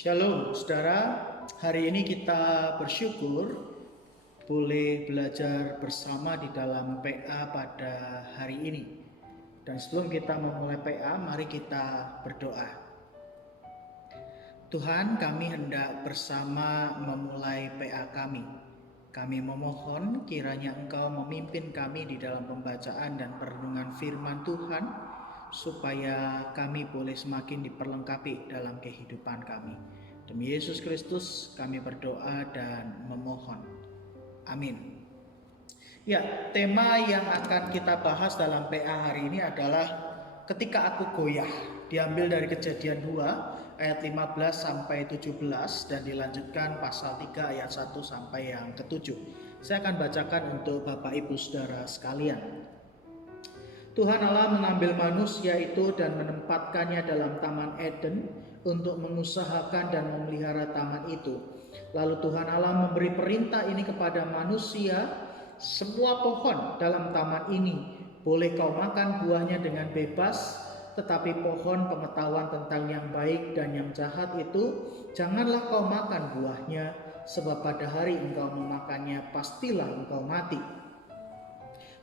Shalom saudara, hari ini kita bersyukur boleh belajar bersama di dalam PA pada hari ini. Dan sebelum kita memulai PA, mari kita berdoa. Tuhan, kami hendak bersama memulai PA kami. Kami memohon kiranya Engkau memimpin kami di dalam pembacaan dan perenungan firman Tuhan, supaya kami boleh semakin diperlengkapi dalam kehidupan kami. Demi Yesus Kristus kami berdoa dan memohon. Amin. Ya, tema yang akan kita bahas dalam PA hari ini adalah ketika aku goyah. Diambil dari Kejadian 2 ayat 15 sampai 17 dan dilanjutkan pasal 3 ayat 1 sampai yang ke-7. Saya akan bacakan untuk Bapak Ibu Saudara sekalian. Tuhan Allah mengambil manusia itu dan menempatkannya dalam Taman Eden untuk mengusahakan dan memelihara taman itu. Lalu Tuhan Allah memberi perintah ini kepada manusia, semua pohon dalam taman ini boleh kau makan buahnya dengan bebas, tetapi pohon pengetahuan tentang yang baik dan yang jahat itu janganlah kau makan buahnya, sebab pada hari engkau memakannya pastilah engkau mati.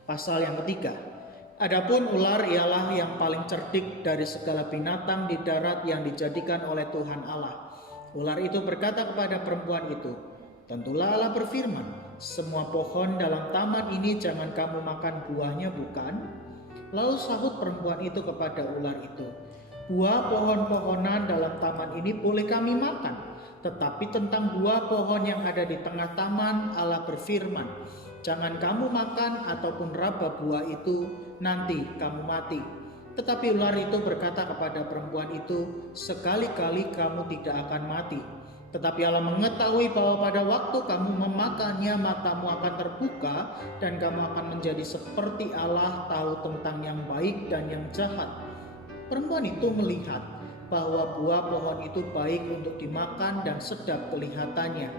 Pasal yang ketiga. Adapun ular ialah yang paling cerdik dari segala binatang di darat yang dijadikan oleh Tuhan Allah. Ular itu berkata kepada perempuan itu, tentulah Allah berfirman, semua pohon dalam taman ini jangan kamu makan buahnya, bukan? Lalu sahut perempuan itu kepada ular itu, buah pohon-pohonan dalam taman ini boleh kami makan, tetapi tentang buah pohon yang ada di tengah taman Allah berfirman, jangan kamu makan ataupun raba buah itu, nanti kamu mati. Tetapi ular itu berkata kepada perempuan itu, sekali-kali kamu tidak akan mati. Tetapi Allah mengetahui bahwa pada waktu kamu memakannya, matamu akan terbuka dan kamu akan menjadi seperti Allah, tahu tentang yang baik dan yang jahat. Perempuan itu melihat bahwa buah pohon itu baik untuk dimakan dan sedap kelihatannya.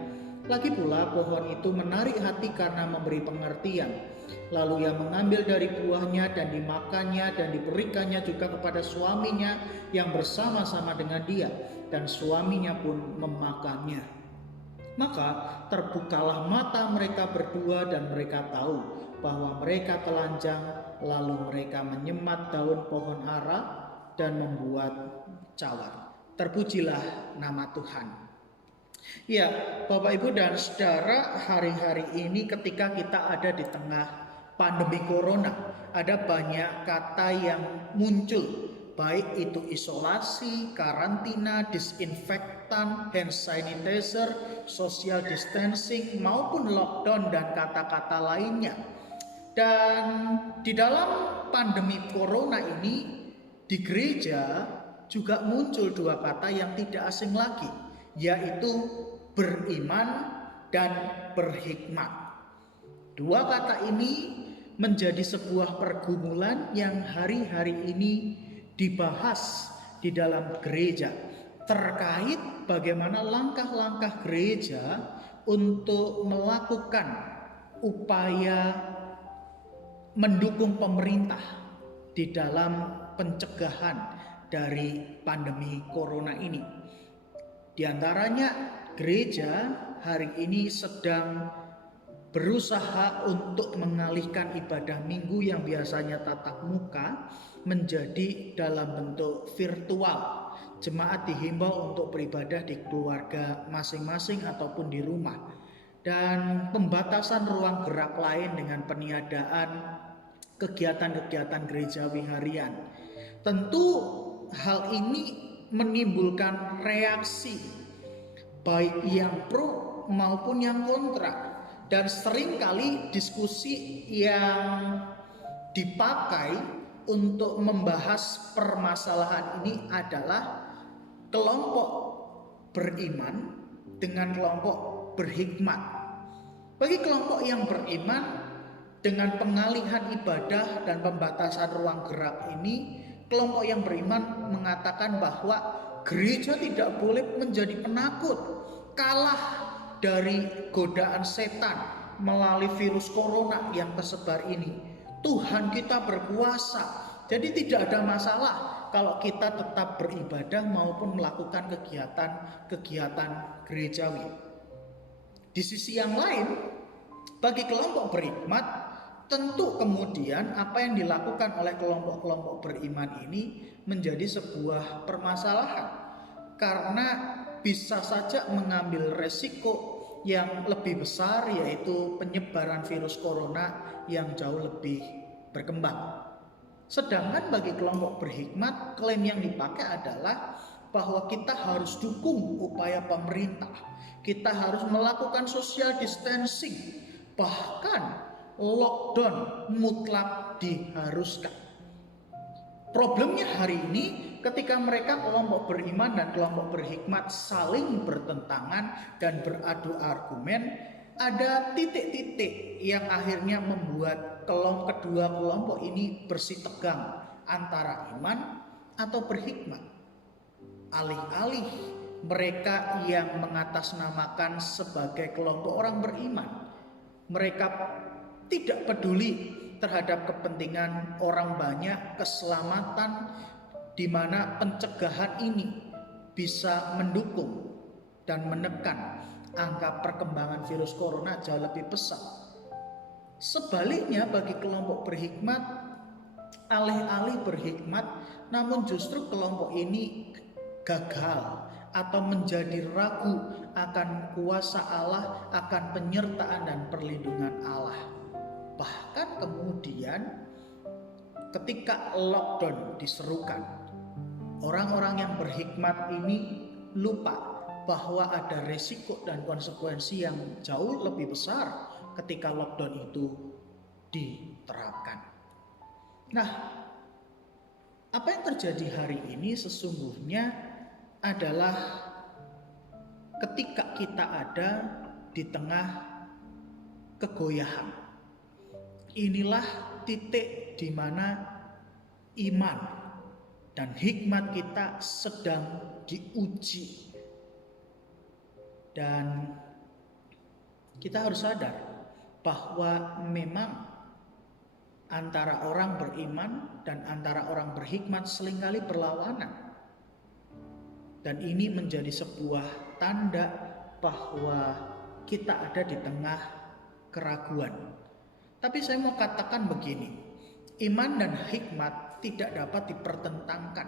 Lagi pula pohon itu menarik hati karena memberi pengertian. Lalu ia mengambil dari buahnya dan dimakannya dan diberikannya juga kepada suaminya yang bersama-sama dengan dia, dan suaminya pun memakannya. Maka terbukalah mata mereka berdua dan mereka tahu bahwa mereka telanjang, lalu mereka menyemat daun pohon ara dan membuat cawat. Terpujilah nama Tuhan. Ya, Bapak Ibu dan Saudara, hari-hari ini ketika kita ada di tengah pandemi corona, ada banyak kata yang muncul, baik itu isolasi, karantina, disinfektan, hand sanitizer, social distancing, maupun lockdown dan kata-kata lainnya. Dan di dalam pandemi corona ini, di gereja juga muncul dua kata yang tidak asing lagi, yaitu beriman dan berhikmat. Dua kata ini menjadi sebuah pergumulan yang hari-hari ini dibahas di dalam gereja, terkait bagaimana langkah-langkah gereja untuk melakukan upaya mendukung pemerintah di dalam pencegahan dari pandemi corona ini. Di antaranya gereja hari ini sedang berusaha untuk mengalihkan ibadah minggu yang biasanya tatap muka menjadi dalam bentuk virtual. Jemaat dihimbau untuk beribadah di keluarga masing-masing ataupun di rumah. Dan pembatasan ruang gerak lain dengan peniadaan kegiatan-kegiatan gerejawi harian. Tentu hal ini menimbulkan reaksi baik yang pro maupun yang kontra. Dan seringkali diskusi yang dipakai untuk membahas permasalahan ini adalah kelompok beriman dengan kelompok berhikmat. Bagi kelompok yang beriman, dengan pengalihan ibadah dan pembatasan ruang gerak ini, kelompok yang beriman mengatakan bahwa gereja tidak boleh menjadi penakut, kalah dari godaan setan melalui virus corona yang tersebar ini. Tuhan kita berkuasa, jadi tidak ada masalah kalau kita tetap beribadah maupun melakukan kegiatan-kegiatan gerejawi. Di sisi yang lain, bagi kelompok berhikmat, tentu kemudian apa yang dilakukan oleh kelompok-kelompok beriman ini menjadi sebuah permasalahan, karena bisa saja mengambil resiko yang lebih besar, yaitu penyebaran virus corona yang jauh lebih berkembang. Sedangkan bagi kelompok berhikmat, klaim yang dipakai adalah bahwa kita harus dukung upaya pemerintah, kita harus melakukan social distancing, bahkan lockdown mutlak diharuskan. Problemnya hari ini ketika mereka kelompok beriman dan kelompok berhikmat saling bertentangan dan beradu argumen, ada titik-titik yang akhirnya membuat kedua kelompok ini bersitegang antara iman atau berhikmat. Alih-alih mereka yang mengatasnamakan sebagai kelompok orang beriman, mereka tidak peduli terhadap kepentingan orang banyak, keselamatan, di mana pencegahan ini bisa mendukung dan menekan angka perkembangan virus corona jauh lebih pesat. Sebaliknya bagi kelompok berhikmat, alih-alih berhikmat, namun justru kelompok ini gagal atau menjadi ragu akan kuasa Allah, akan penyertaan dan perlindungan Allah. Bahkan kemudian ketika lockdown diserukan, orang-orang yang berhikmat ini lupa bahwa ada resiko dan konsekuensi yang jauh lebih besar ketika lockdown itu diterapkan. Nah, apa yang terjadi hari ini sesungguhnya adalah ketika kita ada di tengah kegoyahan. Inilah titik di mana iman dan hikmat kita sedang diuji. Dan kita harus sadar bahwa memang antara orang beriman dan antara orang berhikmat seringkali berlawanan. Dan ini menjadi sebuah tanda bahwa kita ada di tengah keraguan. Tapi saya mau katakan begini, iman dan hikmat tidak dapat dipertentangkan.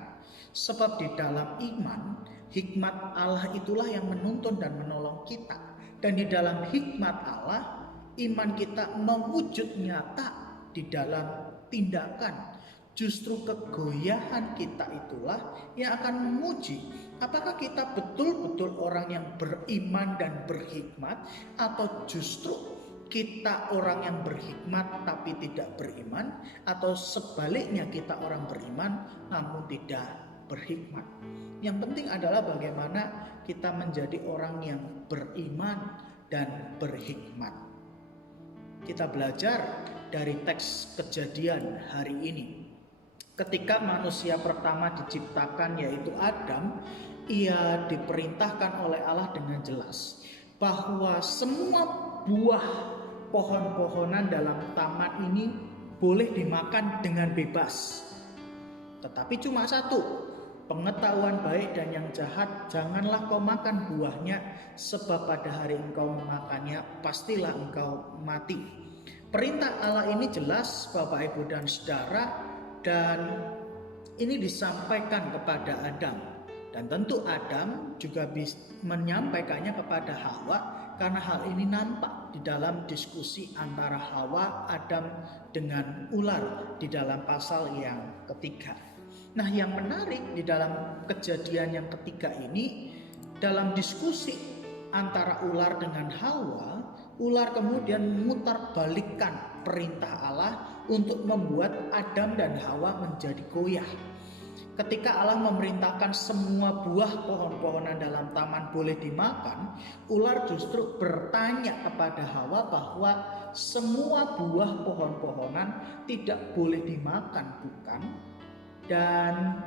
Sebab di dalam iman, hikmat Allah itulah yang menuntun dan menolong kita. Dan di dalam hikmat Allah, iman kita mewujud nyata di dalam tindakan. Justru kegoyahan kita itulah yang akan menguji apakah kita betul-betul orang yang beriman dan berhikmat, atau justru kita orang yang berhikmat tapi tidak beriman, atau sebaliknya kita orang beriman namun tidak berhikmat. Yang penting adalah bagaimana kita menjadi orang yang beriman dan berhikmat. Kita belajar dari teks Kejadian hari ini. Ketika manusia pertama diciptakan, yaitu Adam, ia diperintahkan oleh Allah dengan jelas bahwa semua buah pohon-pohonan dalam taman ini boleh dimakan dengan bebas. Tetapi cuma satu, pengetahuan baik dan yang jahat janganlah kau makan buahnya, sebab pada hari engkau memakannya pastilah engkau mati. Perintah Allah ini jelas Bapak Ibu dan Saudara, dan ini disampaikan kepada Adam. Dan tentu Adam juga menyampaikannya kepada Hawa, karena hal ini nampak di dalam diskusi antara Hawa, Adam dengan ular di dalam pasal yang ketiga. Nah, yang menarik di dalam Kejadian yang ketiga ini, dalam diskusi antara ular dengan Hawa, ular kemudian memutarbalikkan perintah Allah untuk membuat Adam dan Hawa menjadi goyah. Ketika Allah memerintahkan semua buah pohon-pohonan dalam taman boleh dimakan, ular justru bertanya kepada Hawa bahwa semua buah pohon-pohonan tidak boleh dimakan, bukan? Dan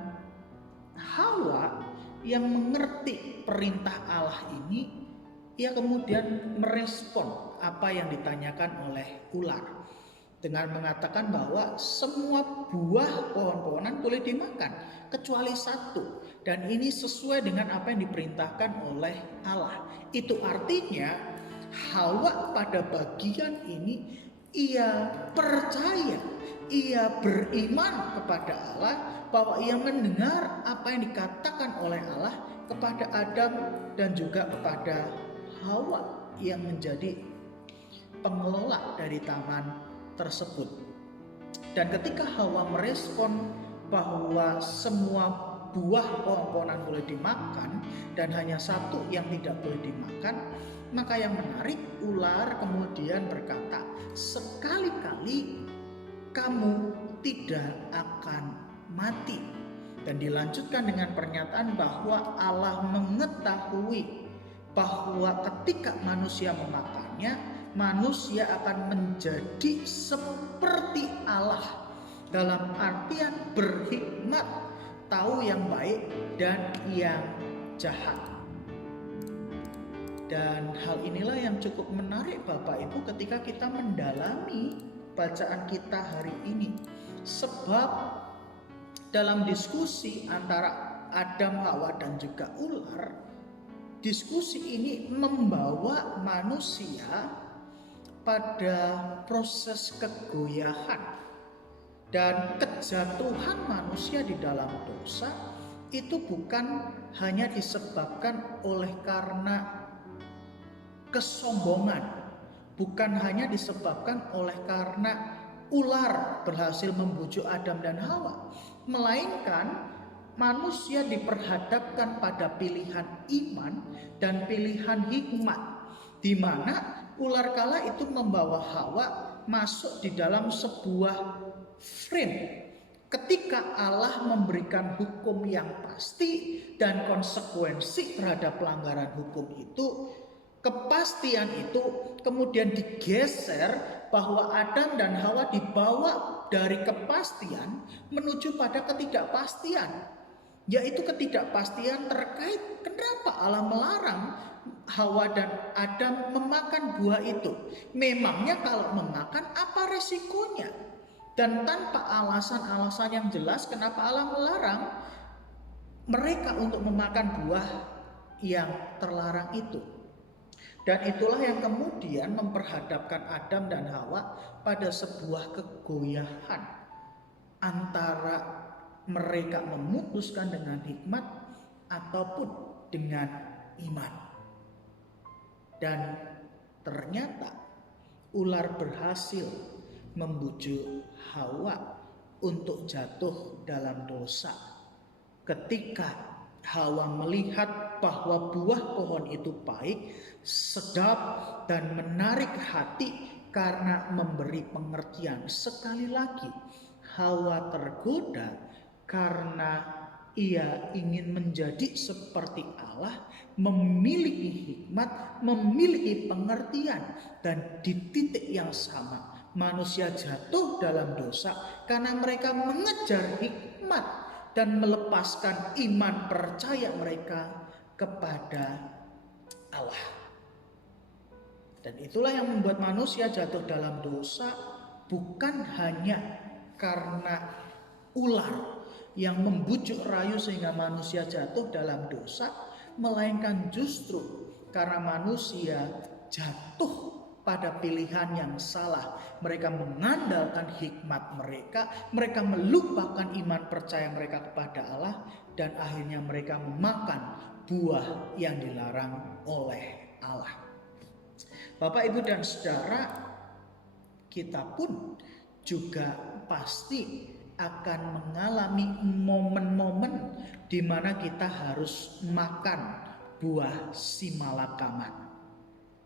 Hawa yang mengerti perintah Allah ini, ia kemudian merespon apa yang ditanyakan oleh ular. dengan mengatakan bahwa semua buah pohon-pohonan boleh dimakan kecuali satu, dan ini sesuai dengan apa yang diperintahkan oleh Allah. Itu artinya Hawa pada bagian ini ia percaya, ia beriman kepada Allah, bahwa ia mendengar apa yang dikatakan oleh Allah kepada Adam dan juga kepada Hawa yang menjadi pengelola dari taman tersebut. Dan ketika Hawa merespon bahwa semua buah pohon-pohonan boleh dimakan dan hanya satu yang tidak boleh dimakan, maka yang menarik, ular kemudian berkata, sekali-kali kamu tidak akan mati. Dan dilanjutkan dengan pernyataan bahwa Allah mengetahui bahwa ketika manusia memakannya, manusia akan menjadi seperti Allah, dalam artian berhikmat, tahu yang baik dan yang jahat. Dan hal inilah yang cukup menarik Bapak Ibu ketika kita mendalami bacaan kita hari ini. Sebab dalam diskusi antara Adam, Hawa dan juga ular, diskusi ini membawa manusia pada proses kegoyahan dan kejatuhan manusia di dalam dosa. Itu bukan hanya disebabkan oleh karena kesombongan, bukan hanya disebabkan oleh karena ular berhasil membujuk Adam dan Hawa, melainkan manusia diperhadapkan pada pilihan iman dan pilihan hikmat, di mana ular kala itu membawa Hawa masuk di dalam sebuah frame. Ketika Allah memberikan hukum yang pasti dan konsekuensi terhadap pelanggaran hukum itu, kepastian itu kemudian digeser bahwa Adam dan Hawa dibawa dari kepastian menuju pada ketidakpastian, yaitu ketidakpastian terkait kenapa Allah melarang Hawa dan Adam memakan buah itu. Memangnya kalau memakan apa resikonya? Dan tanpa alasan-alasan yang jelas kenapa Allah melarang mereka untuk memakan buah yang terlarang itu. Dan itulah yang kemudian memperhadapkan Adam dan Hawa pada sebuah kegoyahan antara mereka memutuskan dengan hikmat ataupun dengan iman. Dan ternyata ular berhasil membujuk Hawa untuk jatuh dalam dosa. Ketika Hawa melihat bahwa buah pohon itu baik, sedap dan menarik hati karena memberi pengertian. Sekali lagi, Hawa tergoda karena ia ingin menjadi seperti Allah, memiliki hikmat, memiliki pengertian, dan di titik yang sama manusia jatuh dalam dosa karena mereka mengejar hikmat dan melepaskan iman percaya mereka kepada Allah. Dan itulah yang membuat manusia jatuh dalam dosa, bukan hanya karena ular yang membujuk rayu sehingga manusia jatuh dalam dosa, melainkan justru karena manusia jatuh pada pilihan yang salah. Mereka mengandalkan hikmat mereka, mereka melupakan iman percaya mereka kepada Allah, dan akhirnya mereka memakan buah yang dilarang oleh Allah. Bapak, Ibu, dan Saudara, kita pun juga pasti akan mengalami momen-momen di mana kita harus makan buah simalakama.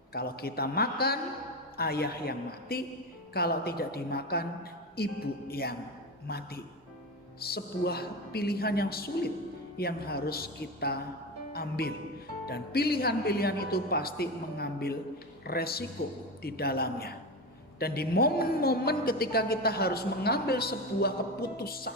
Kalau kita makan, ayah yang mati. Kalau tidak dimakan, ibu yang mati. Sebuah pilihan yang sulit yang harus kita ambil. Dan pilihan-pilihan itu pasti mengambil resiko di dalamnya. Dan di momen-momen ketika kita harus mengambil sebuah keputusan,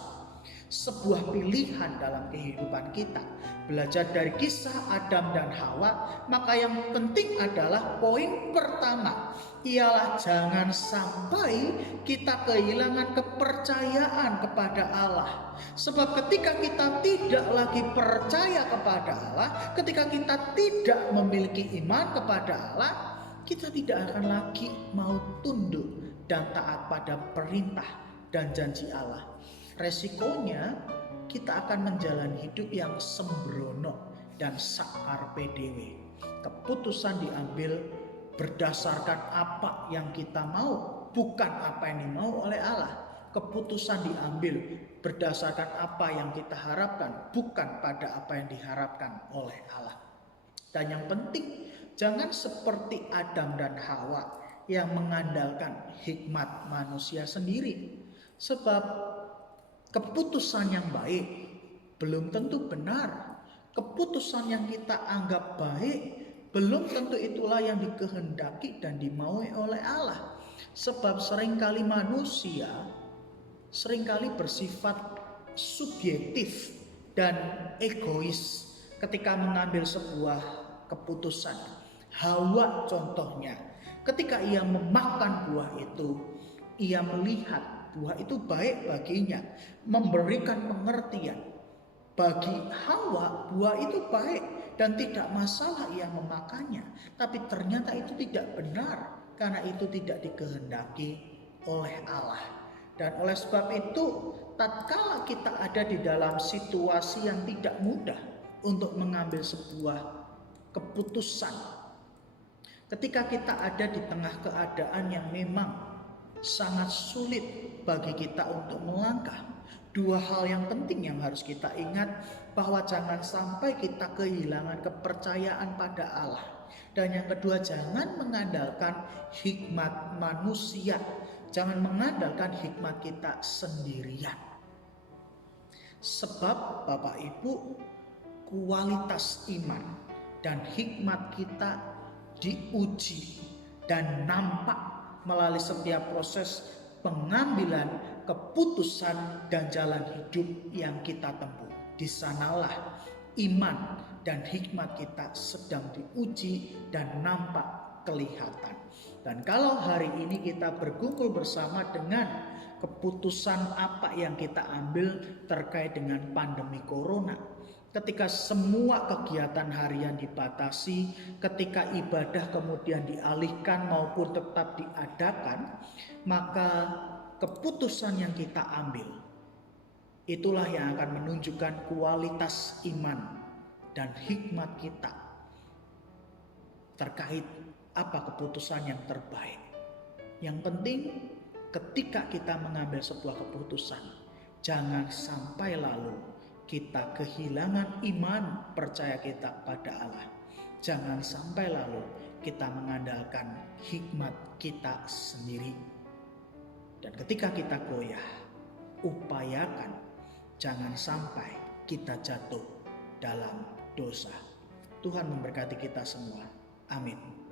sebuah pilihan dalam kehidupan kita. Belajar dari kisah Adam dan Hawa, maka yang penting adalah poin pertama ialah jangan sampai kita kehilangan kepercayaan kepada Allah. Sebab ketika kita tidak lagi percaya kepada Allah, ketika kita tidak memiliki iman kepada Allah, kita tidak akan lagi mau tunduk dan taat pada perintah dan janji Allah. Resikonya kita akan menjalani hidup yang sembrono dan sakar PDW. Keputusan diambil berdasarkan apa yang kita mau, bukan apa yang dimau oleh Allah. Keputusan diambil berdasarkan apa yang kita harapkan, bukan pada apa yang diharapkan oleh Allah. Dan yang penting, jangan seperti Adam dan Hawa yang mengandalkan hikmat manusia sendiri. Sebab keputusan yang baik belum tentu benar. Keputusan yang kita anggap baik belum tentu itulah yang dikehendaki dan dimaui oleh Allah. Sebab seringkali manusia bersifat subjektif dan egois ketika mengambil sebuah keputusan. Hawa contohnya, ketika ia memakan buah itu, ia melihat buah itu baik baginya, memberikan pengertian. Bagi Hawa, buah itu baik dan tidak masalah ia memakannya. Tapi ternyata itu tidak benar, karena itu tidak dikehendaki oleh Allah. Dan oleh sebab itu, tatkala kita ada di dalam situasi yang tidak mudah untuk mengambil sebuah keputusan, ketika kita ada di tengah keadaan yang memang sangat sulit bagi kita untuk melangkah, dua hal yang penting yang harus kita ingat, bahwa jangan sampai kita kehilangan kepercayaan pada Allah. Dan yang kedua, jangan mengandalkan hikmat manusia, jangan mengandalkan hikmat kita sendirian. Sebab Bapak Ibu, kualitas iman dan hikmat kita diuji dan nampak melalui setiap proses pengambilan keputusan dan jalan hidup yang kita tempuh. Di sanalah iman dan hikmat kita sedang diuji dan nampak kelihatan. Dan kalau hari ini kita berkumpul bersama dengan keputusan apa yang kita ambil terkait dengan pandemi corona, ketika semua kegiatan harian dibatasi, ketika ibadah kemudian dialihkan maupun tetap diadakan, maka keputusan yang kita ambil itulah yang akan menunjukkan kualitas iman dan hikmat kita terkait apa keputusan yang terbaik. Yang penting ketika kita mengambil sebuah keputusan, jangan sampai lalu kita kehilangan iman percaya kita pada Allah. Jangan sampai lalu kita mengandalkan hikmat kita sendiri. Dan ketika kita goyah, upayakan jangan sampai kita jatuh dalam dosa. Tuhan memberkati kita semua. Amin.